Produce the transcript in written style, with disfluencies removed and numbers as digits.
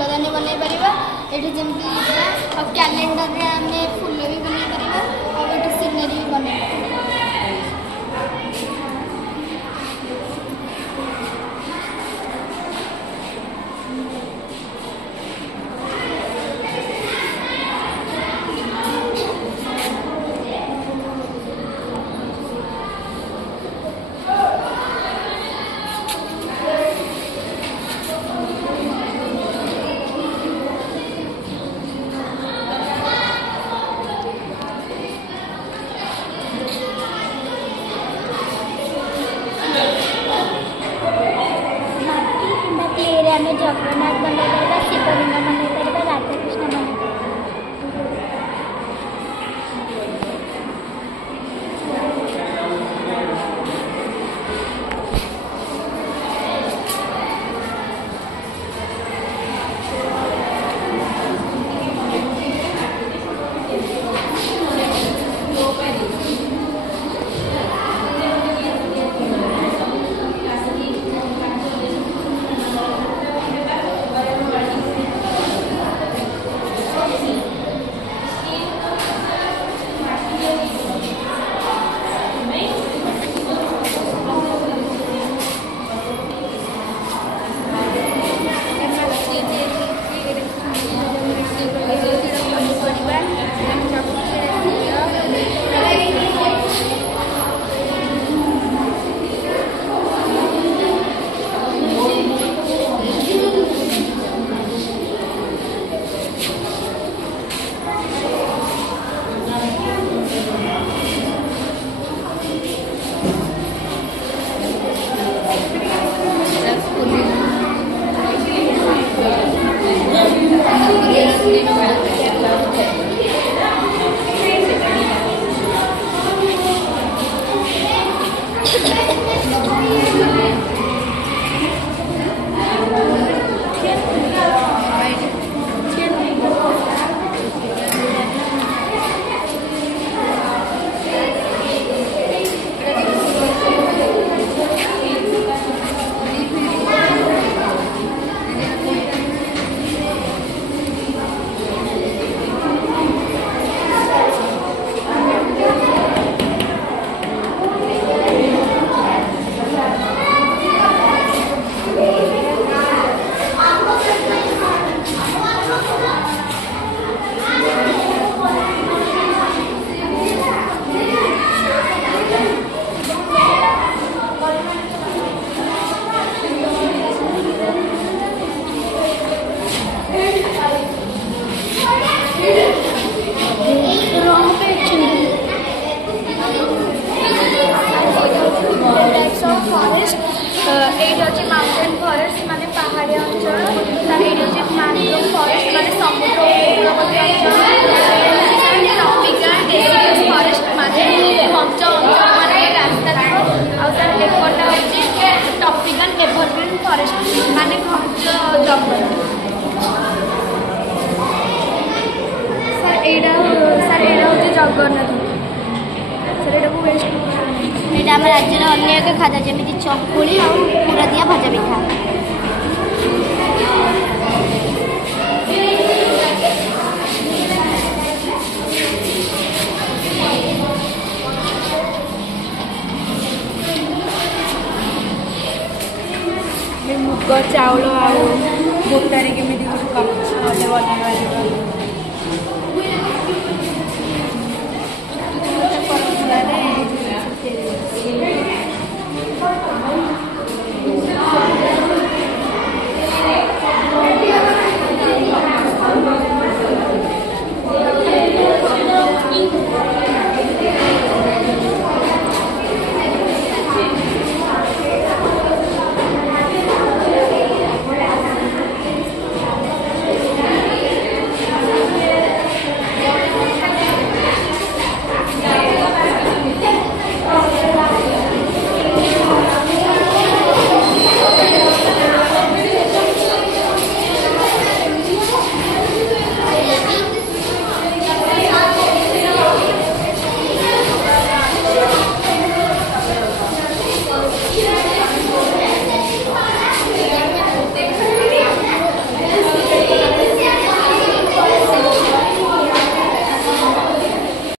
फूलदानी बनई पार ये जमी कैलेंडर रे आम फूल भी बनई पार और ये सीनरी भी बनई पार। जगन्नाथ बनई पार, शिवलिंग बनई पार, राधाकृष्ण बनई पार। माउंटेन फॉरेस्ट माने पहाड़ी अंचल तार ये मैंग्रोव फॉरेस्ट माने समुद्र ट्रॉपिकल डेसिडुअस फॉरेस्ट माने घंच अंचल माने रास्ता आउ तार एपटा होची ट्रॉपिकल एवरग्रीन फॉरेस्ट माने घंच जंगल। सर एडा होची जगन्नाथ सर एडा को वेस्ट यहाँ आम राज्य अन्य एक खाद्य जमी चकुली और पूरा दिया भजा पिठा। मुग चाउल आटारे केमी